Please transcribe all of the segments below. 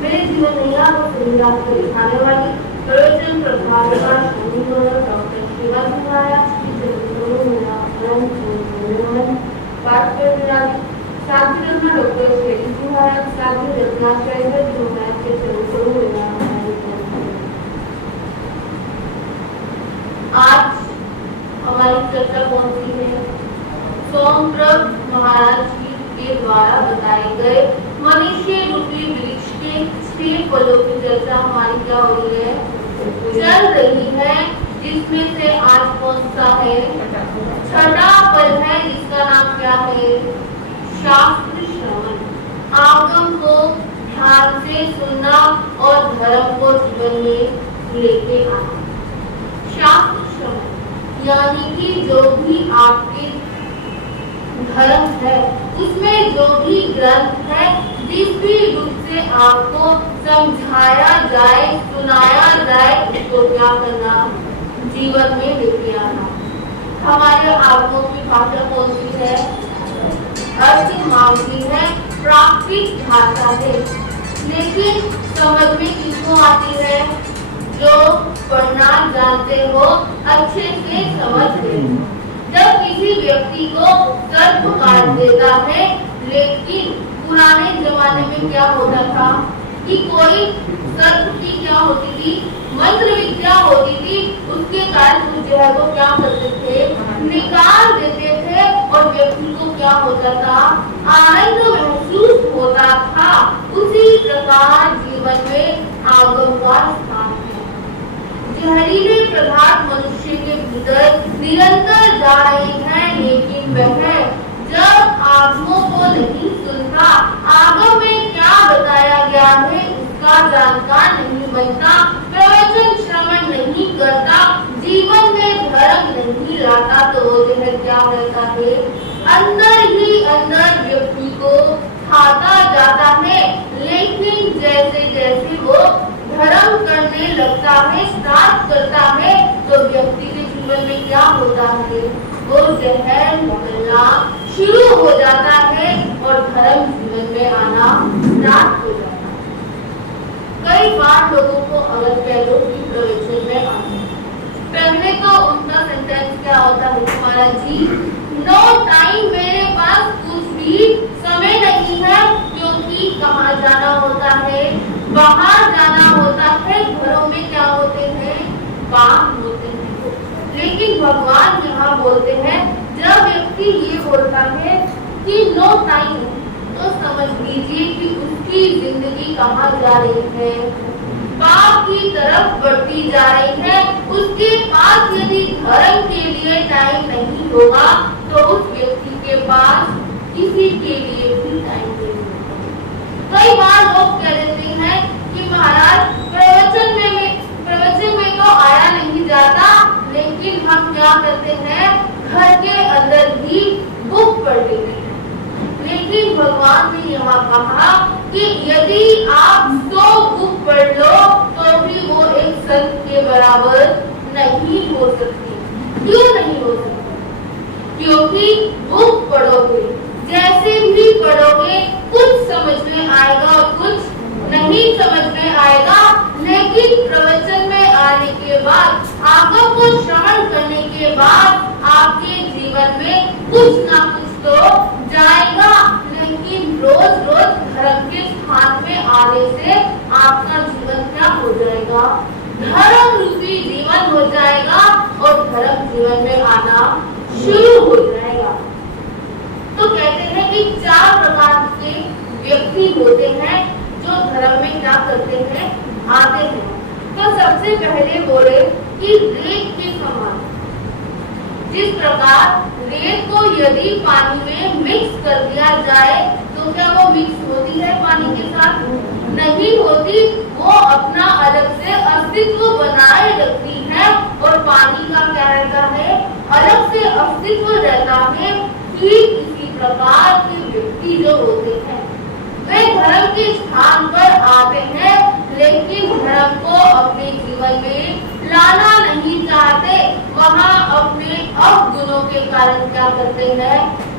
मेरे जीवन नैया को सही राह पर दिखाने वाली प्रवचन प्रभाविका डॉक्टर शिवा सिंघाया पाठ करने वाली साध्वी रत्ना डॉक्टर शेरी सिंघाया साध्वी रत्नाचार्य जो मैं के चरित्रों आज हमारी चर्चा कौन सी है? सोमप्रभ महाराज जी के द्वारा बताए गए मनुष्य रूपी वृक्ष के 6 फलों की चर्चा हमारी क्या हो रही है? चल रही है, जिसमें से आज कौन सा है? छठा फल है, जिसका नाम क्या है? शास्त्र श्रवण। आगम को ध्यान से सुनना और धर्म को जीवन में लेके आना। शास्त्र श्रवण यानी कि जो भी आपके धर्म है, उसमें जो भी ग्रंथ है, जिस भी रूप से आपको समझाया जाए, सुनाया जाए, उसको क्या करना? जीवन में लेके आना। हमारे आगमों की भाषा कौन सी है? अर्थ मांगी है, प्राकृतिक भाषा है, लेकिन समझ में किसको आती है? जो पढ़ना जानते हो, अच्छे से समझते हो। जब किसी व्यक्ति को सर्प काट देता है, लेकिन पुराने जमाने में क्या होता था कि कोई सर्प की क्या होती थी? मंत्र विद्या होती थी, उसके कारण उस जहर को क्या करते थे? निकाल देते थे और व्यक्ति को क्या होता था? आनंद महसूस होता था। उसी प्रकार जीवन में आगम का स्थान है। जहरीले पदार्थ मनुष्य के भीतर निरंतर जा रहे हैं, लेकिन वह जब आगमों को नहीं सुनता, आगम में क्या बताया गया है उसका जानकार नहीं बनता, प्रवचन श्रवण नहीं करता, जीवन में धर्म नहीं लाता, तो वो जो है क्या रहता है? अंदर ही अंदर व्यक्ति को खाता जाता है। लेकिन जैसे जैसे वो धर्म करने लगता है, स्टार्ट करता है, तो व्यक्ति के जीवन में क्या होता है? वो जहर निकलना शुरू हो जाता है और धर्म जीवन में आना स्टार्ट हो जाता है। कई बार लोगों को अगर कह लो कि प्रवचन में आना, पहले तो उनका सेंटेंस क्या होता है? महाराज जी, नो टाइम, मेरे पास कुछ भी समय नहीं है, क्योंकि कहाँ जाना होता है? बाहर जाना होता है, घरों में क्या होते हैं? काम होते हैं। लेकिन भगवान यहाँ बोलते हैं, जब व्यक्ति ये बोलता है कि नो टाइम, तो समझ लीजिए कि उसकी जिंदगी कहाँ जा रही है? पाप की तरफ बढ़ती जा रही है। उसके पास यदि धर्म के लिए टाइम नहीं होगा, तो उस व्यक्ति के पास किसी के लिए भी टाइम नहीं होगा। कई बार लोग कह देते हैं कि महाराज प्रवचन में तो आया नहीं जाता, लेकिन हम क्या करते हैं? घर के अंदर ही बुक पढ़ लेते हैं। लेकिन भगवान ने यहाँ कहा कि यदि आप 100 बुक पढ़ लो, तो भी वो एक संत के बराबर नहीं हो सकती। क्यों नहीं हो सकती? क्योंकि बुक पढ़ोगे, जैसे भी पढ़ोगे, कुछ समझ में आएगा और कुछ नहीं समझ में आएगा। लेकिन प्रवचन में आने के बाद, आगम को श्रवण करने के बाद, आपके जीवन में कुछ ना कुछ तो जाएगा। लेकिन रोज रोज धर्म के स्थान में आने से आपका जीवन क्या हो जाएगा? धर्म रूपी जीवन हो जाएगा और धर्म जीवन में आना शुरू हो जाएगा। तो कहते हैं कि 4 प्रकार के व्यक्ति होते हैं जो धर्म में क्या करते हैं? आते हैं। तो सबसे पहले बोले कि रेत के समान, जिस प्रकार रेत को यदि पानी में मिक्स कर दिया जाए, तो क्या वो मिक्स होती है पानी के साथ? नहीं होती। वो अपना अलग से अस्तित्व बनाए रखती है और पानी का क्या रहता है? अलग से अस्तित्व रहता है। ठीक इसी प्रकार के व्यक्ति जो होते हैं, वे धर्म के स्थान पर आते हैं, लेकिन धर्म को अपने जीवन में लाना नहीं चाहते। वहाँ अपने अवगुणों के कारण क्या करते हैं?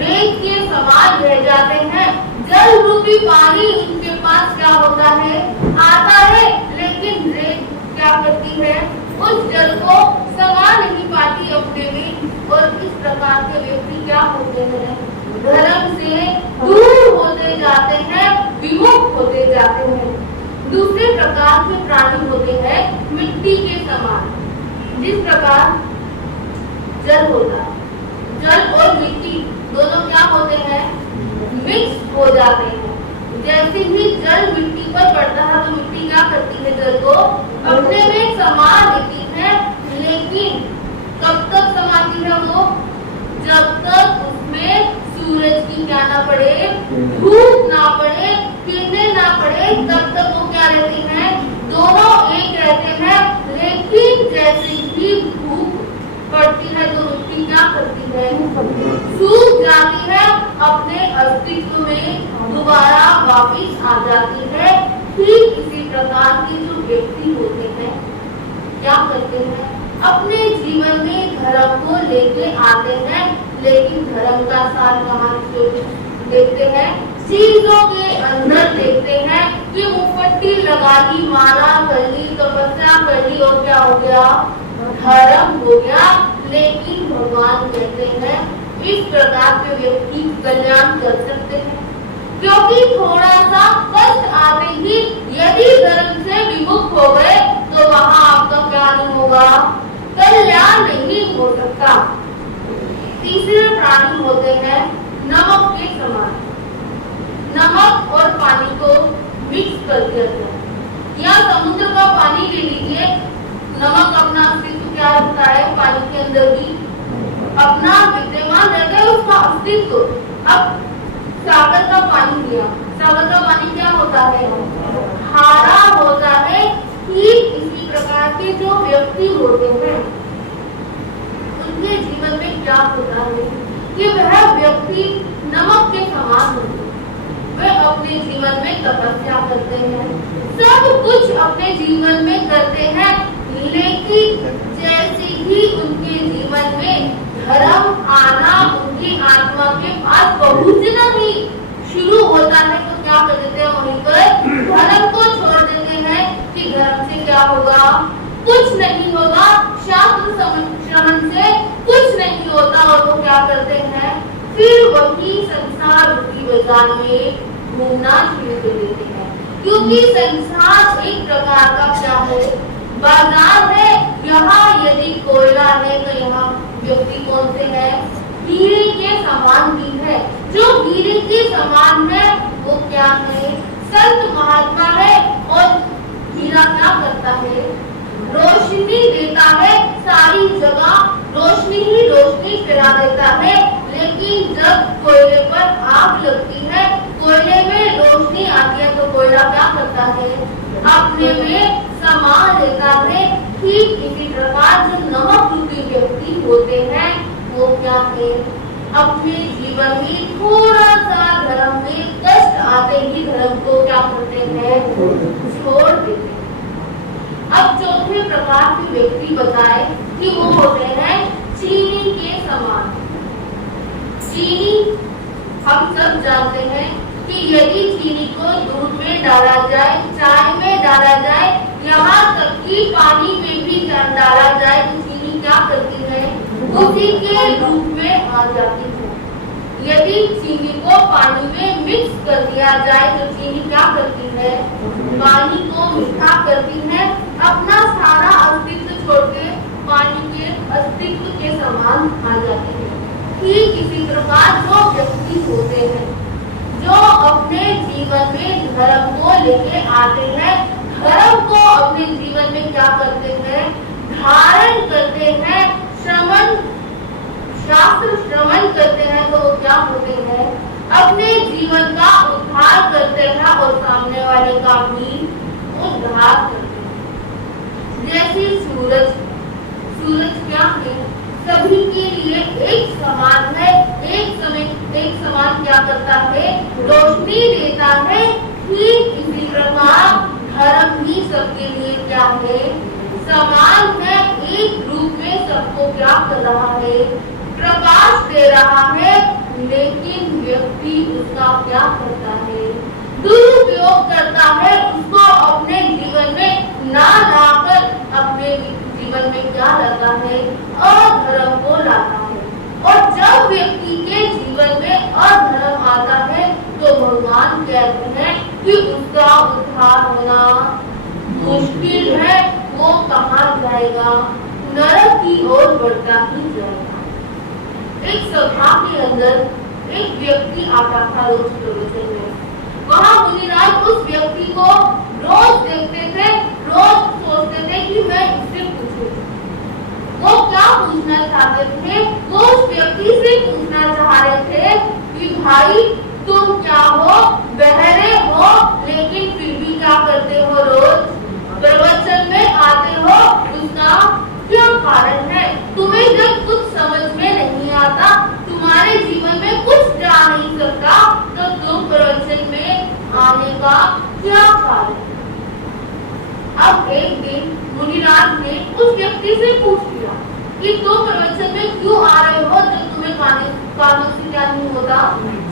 रेत के समान रह जाते हैं। जल रूपी पानी उनके पास क्या होता है, आता है, लेकिन रेत क्या करती है, उस जल को समा नहीं पाती अपने में। और इस प्रकार के व्यक्ति क्या होते हैं, धर्म से दूर होते जाते हैं, विमुख होते जाते हैं। दूसरे प्रकार के प्राणी होते हैं मिट्टी के समान। जिस प्रकार जल होता है, जल और मिट्टी दोनों क्या होते हैं, मिक्स हो जाते हैं। जैसे ही जल मिट्टी पर पड़ता है तो मिट्टी क्या करती है, जल को अपने में समा लेती है। लेकिन कब तक समाती है वो, जब तक उसमें सूरज की क्या ना पड़े, धूप ना पड़े, किरणें ना पड़े, तब तक वो क्या रहती हैं, दोनों एक रहते हैं। लेकिन जैसे ही धूप पड़ती है तो मिट्टी क्या करती है, सूख जाती है, अपने अस्तित्व में दोबारा वापिस आ जाती है। ठीक इसी प्रकार के जो व्यक्ति होते हैं क्या करते हैं, अपने जीवन में धर्म को लेके आते हैं, लेकिन धर्म का सार कहाँ देखते हैं, चीजों के अंदर देखते हैं कि मुफ्ती लगा ली, माला कर ली, तपस्या कर ली और क्या हो गया, धर्म हो गया। लेकिन भगवान कहते हैं इस प्रकार के व्यक्ति कल्याण कर सकते हैं, क्योंकि थोड़ा सा कष्ट आते ही यदि धर्म से विमुख हो गए तो वहाँ आपका क्या नहीं होगा, कल्याण नहीं हो सकता। तीसरे प्राणी होते हैं नमक के समान। नमक और पानी को मिक्स कर दिया जाए, या समुद्र का पानी ले लीजिए, नमक अपना अस्तित्व क्या रखता है, पानी के अंदर भी अपना विद्यमान रहता है उसका अस्तित्व। अब सागर का पानी लिया, सागर का पानी क्या होता है, खारा होता है। ठीक इसी प्रकार के जो व्यक्ति होते हैं उनके जीवन में क्या होता है कि वह व्यक्ति नमक के समान होते हैं। वे अपने जीवन में तपस्या करते हैं, सब कुछ अपने जीवन में करते हैं, लेकिन जैसे ही उनके जीवन में धर्म आना, उनकी आत्मा के पास पहुंचना ही शुरू होता है तो क्या कर देते हैं, वहीं पर धर्म को छोड़ देते हैं कि धर्म से क्या होगा, कुछ नहीं होगा, शास्त्र श्रवण से कुछ नहीं होता। और वो क्या करते हैं, फिर वही संसार रूपी बाजार में घूमना शुरू कर देते हैं, क्योंकि संसार एक प्रकार का क्या है, बाजार है। यहाँ यदि कोयला है तो यहाँ व्यक्ति कौन से है, हीरे के समान भी है। जो हीरे के समान है वो क्या है, संत महात्मा है। और हीरा क्या करता है, रोशनी देता है, सारी जगह रोशनी ही रोशनी फैला देता है। लेकिन जब कोयले पर आग लगती है, कोयले में रोशनी आती है तो कोयला क्या करता है, अपने में समा लेता है। ठीक इसी प्रकार जो नमक रूपी व्यक्ति होते हैं वो क्या है, अपने जीवन में थोड़ा सा धर्म में कष्ट आते ही धर्म को क्या करते हैं, छोड़ देते हैं। अब चौथे प्रकार के व्यक्ति बताए कि वो होते हैं चीनी के समान। चीनी हम सब जानते हैं कि यदि चीनी को दूध में डाला जाए, चाय में डाला जाए, यहाँ तक कि पानी में भी डाला जाए तो चीनी क्या करती है, उसी के रूप में आ जाती है। यदि चीनी को पानी में मिक्स कर दिया जाए तो चीनी क्या करती है, पानी को मीठा करती है, अपना सारा अस्तित्व छोड़ के पानी के अस्तित्व के समान आ जाती है। ठीक इसी प्रकार जो व्यक्ति होते हैं जो अपने जीवन में धर्म को लेके आते हैं, धर्म को अपने जीवन में क्या करते हैं, धारण करते हैं, श्रवण शास्त्र श्रवण करते हैं, तो वो क्या होते हैं, अपने जीवन का उद्धार करते हैं और सामने वाले का भी उद्धार करते हैं। जैसे सूरज, सूरज क्या है, सभी के लिए एक समान है, एक समान क्या करता है, रोशनी देता है। ठीक इसी प्रकार धर्म भी सबके लिए क्या है, समान है, एक रूप में सबको क्या कर रहा है, प्रकाश दे रहा है। लेकिन व्यक्ति उसका क्या करता है? दुरुपयोग करता है। उसको अपने जीवन में ना लाकर अपने जीवन में क्या लाता है? अधर्म को लाता है। और जब व्यक्ति के जीवन में अधर्म आता है तो भगवान कहते हैं कि उसका उद्धार होना मुश्किल है। वो कहाँ जाएगा? नरक की ओर बढ़ता ही जाएगा। एक सभा के अंदर एक व्यक्ति आता था रोज प्रवचन में। वहाँ मुनिराज उस व्यक्ति को रोज देखते थे, रोज सोचते थे कि मैं इससे पूछूं। वो क्या पूछना चाहते थे? वो उस व्यक्ति से पूछना चाह रहे थे कि भाई तुम क्या हो? बहरे हो लेकिन फिर भी क्या करते हो? रोज प्रवचन में आते हो। उसका क्या कारण है? तुम्हें जब कुछ समझ में नहीं आता, तुम्हारे जीवन में कुछ जा नहीं सकता, तो तुम प्रवचन में आने का क्या कारण? अब एक दिन मुनिराज ने उस व्यक्ति से पूछ लिया कि तुम प्रवचन में क्यों आ रहे हो जब तुम्हें कानों से क्या नहीं होता?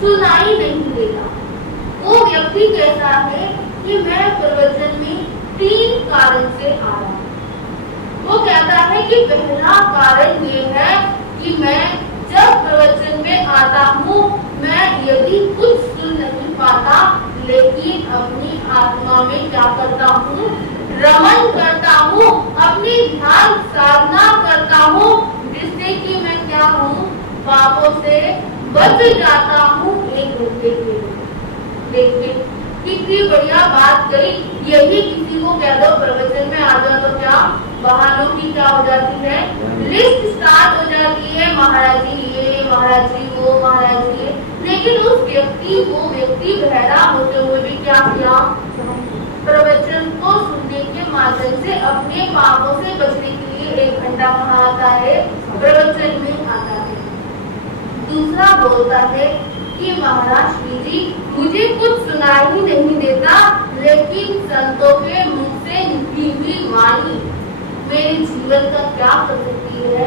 सुनाई नहीं देता। वो व्यक्ति कहता है कि मैं प्रवचन में 3 कारण से आ रहा हूँ। वो कहता है कि पहला कारण ये है कि मैं जब प्रवचन में आता हूँ, मैं यदि कुछ सुन नहीं पाता, लेकिन अपनी आत्मा में क्या करता हूँ? रमन करता हूँ, अपनी ध्यान साधना करता हूँ, जिससे कि मैं क्या हूँ? पापों से बच जाता हूँ 1 घंटे के लिए। देखिए कितनी बढ़िया बात कही। यही किसी को कह दो प्रवचन में आ जाओ तो क्या बहानों की क्या हो जाती है? लिस्ट स्टार्ट हो जाती है। महाराज जी ये, महाराज जी वो, महाराज जी ये। लेकिन उस व्यक्ति बहरा होते हुए भी क्या किया? प्रवचन को सुनने के माध्यम से अपने पापों से बचने के लिए 1 घंटा कहाँ आता है? प्रवचन में आता है। दूसरा बोलता है कि महाराज श्री जी मुझे कुछ सुनाई ही नहीं देता, लेकिन संतों के मुख से निकली हुई वाणी मेरे जीवन का क्या कर सकती है?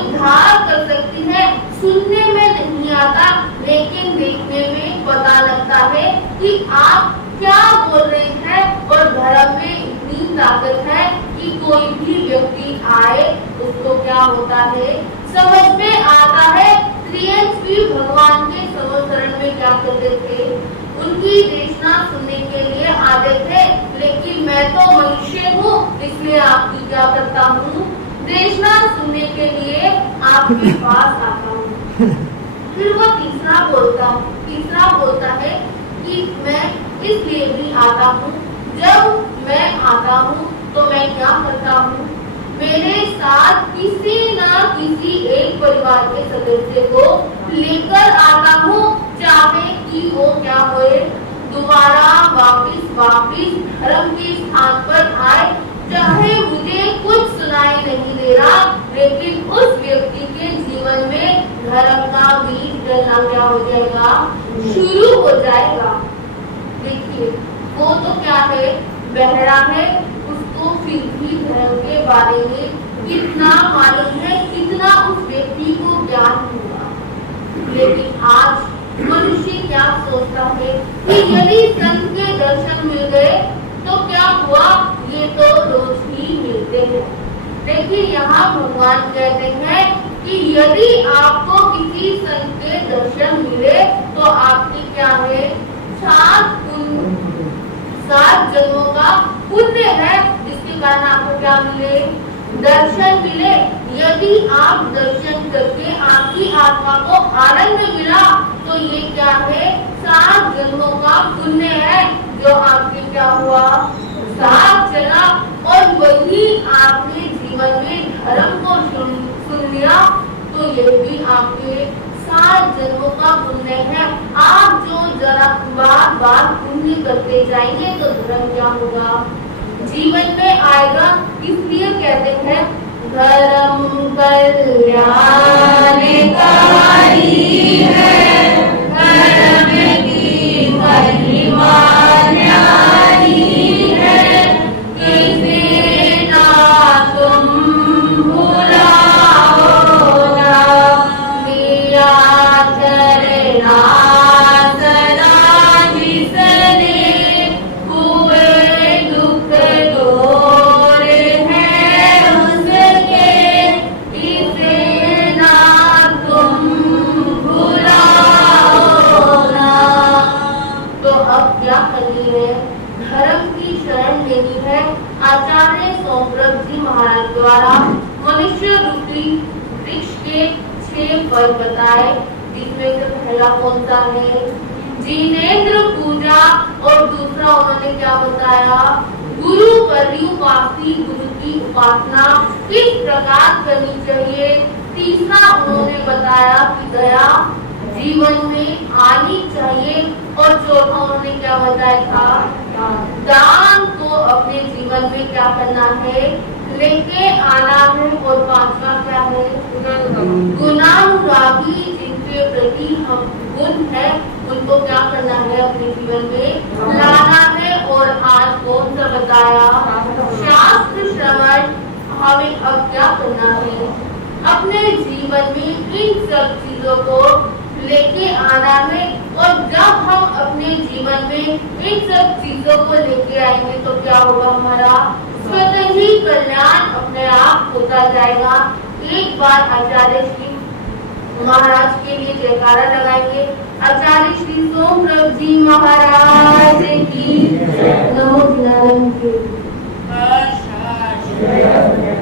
उद्धार कर सकती है। सुनने में नहीं आता, लेकिन देखने में पता लगता है कि आप क्या बोल रहे हैं। और धर्म में इतनी ताकत है कि कोई भी व्यक्ति आए उसको क्या होता है? समझ में आता है। त्रियंश भी भगवान के शरण में क्या करते थे? उनकी देशना सुनने के लिए आते थे। लेकिन मैं तो मनुष्य हूँ, इसलिए आपकी क्या करता हूँ? देशना सुनने के लिए आपके पास आता हूँ। फिर वो तीसरा बोलता है कि मैं इसलिए भी आता हूँ, जब मैं आता हूँ तो मैं क्या करता हूँ? मेरे साथ किसी न किसी एक परिवार के सदस्य को लेकर आता हूँ, चाहे कि वो क्या होए? दोबारा वापिस धर्म के स्थान पर आए। चाहे मुझे कुछ सुनाई नहीं दे रहा, लेकिन उस व्यक्ति के जीवन में धर्म का बीज डलना क्या हो जाएगा? शुरू हो जाएगा। देखिए वो तो क्या है? बहरा है। उसको फिर भी धर्म के बारे में कितना मालूम है, कितना उस व्यक्ति को ज्ञान हुआ। लेकिन आज मनुष्य क्या सोचता है कि यदि संत के दर्शन मिल गए तो क्या हुआ? ये तो रोज ही मिलते हैं। देखिए यहाँ भगवान कहते हैं कि यदि आपको किसी संत के दर्शन मिले तो आपकी क्या है? 7 जन्मों का पुण्य है, जिसके कारण आपको क्या मिले? दर्शन मिले। यदि आप दर्शन करके आपकी आत्मा को आनंद मिला तो ये क्या है? 7 जन्मों का पुण्य है, जो आपके क्या हुआ? साथ चला। और वही आपने जीवन में धर्म को सुन लिया तो ये भी आपके 7 जन्मों का पुण्य है। आप जो जरा बार पुण्य करते जाएंगे तो धर्म क्या होगा? जीवन में आएगा। इसलिए कहते हैं धर्म कल्याणकारी है, धर्म की महिमा न्यारी है, किसे ना तुम भुलाओ ना, दिया करे अब क्या करनी है? धर्म की शरण लेनी है। आचार्य सोमप्रभ जी महाराज द्वारा मनुष्य रूपी वृक्ष के 6 फल बताए, जिसमें से पहला कौन सा है? जिनेंद्र पूजा। और दूसरा उन्होंने क्या बताया? गुरु पर्युपासी, गुरु की उपासना किस प्रकार करनी चाहिए। तीसरा उन्होंने बताया कि दया जीवन में आनी चाहिए। और चौथा उन्होंने क्या बताया था? दान को अपने जीवन में क्या करना है? लेके आना है। और पांचवा क्या है? गुणानुरागी, जिनके प्रति हम गुण है उनको क्या करना है? अपने जीवन में लाना है। और आज कौन सा बताया? शास्त्र श्रवण। हमें अब क्या करना है? अपने जीवन में इन सब चीजों को लेके आना है। और जब हम अपने जीवन में इन सब चीजों को लेके आएंगे तो क्या होगा? हमारा स्वतः ही कल्याण अपने आप होता जाएगा। एक बार आचार्य श्री महाराज के लिए जयकारा लगाएंगे। आचार्य श्री सोमप्रभ जी महाराज